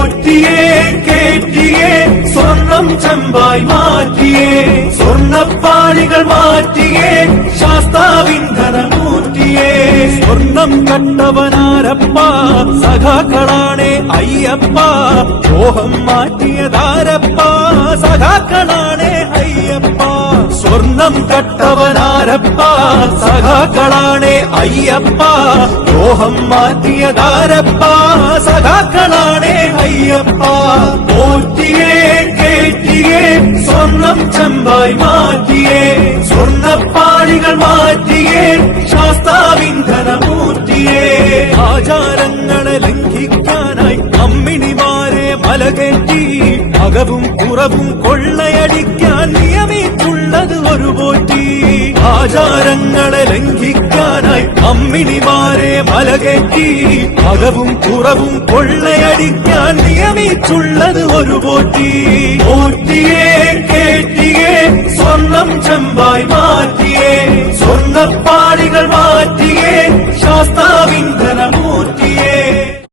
போற்றியே கேட்டியே சொன்னம் செம்பாய் மாற்றியே. சொன்ன பாணிகள் மாற்றியே சாஸ்தாவின் கரமூட்டியே சொர்ணம் கண்டவனாரப்பா சகாக்களானே ஐயப்பா. மோகம் மாற்றியதாரப்பா சகாக்களானே ஐயப்பா. சொர்ணம் கட்டவனாரப்பா சகாக்களானே ஐயப்பா. மோகம் மாற்றியதாரப்பா சகாக்களானே അയ്യപ്പ പോറ്റിയേ കേറ്റിയേ സ്വർണം ചെമ്പായി മാറ്റിയേ സ്വർണപ്പാളികൾ മാറ്റിയേ ശാസ്താവിന്ധനമൂർത്തിയേ ആചാരങ്ങളെ ലംഘിക്കാനായി അമ്മിണിമാരെ മലകേറ്റി അകവും കുറവും കൊള്ളയടിക്കാൻ നിയമിച്ചുള്ളത് ഒരു പോറ്റി. ആചാരങ്ങളെ ലംഘിക്കാനായി അമ്മിണിമാരെ മലകെട്ടി അകവും കുറവും കൊള്ളയടിക്കാൻ നിയമിച്ചുള്ളത് ഒരു പോറ്റി. പോറ്റിയേ കേട്ടിയേ സ്വർണം ചെമ്പായി മാറ്റിയേ. സ്വർണപ്പാളികൾ മാറ്റി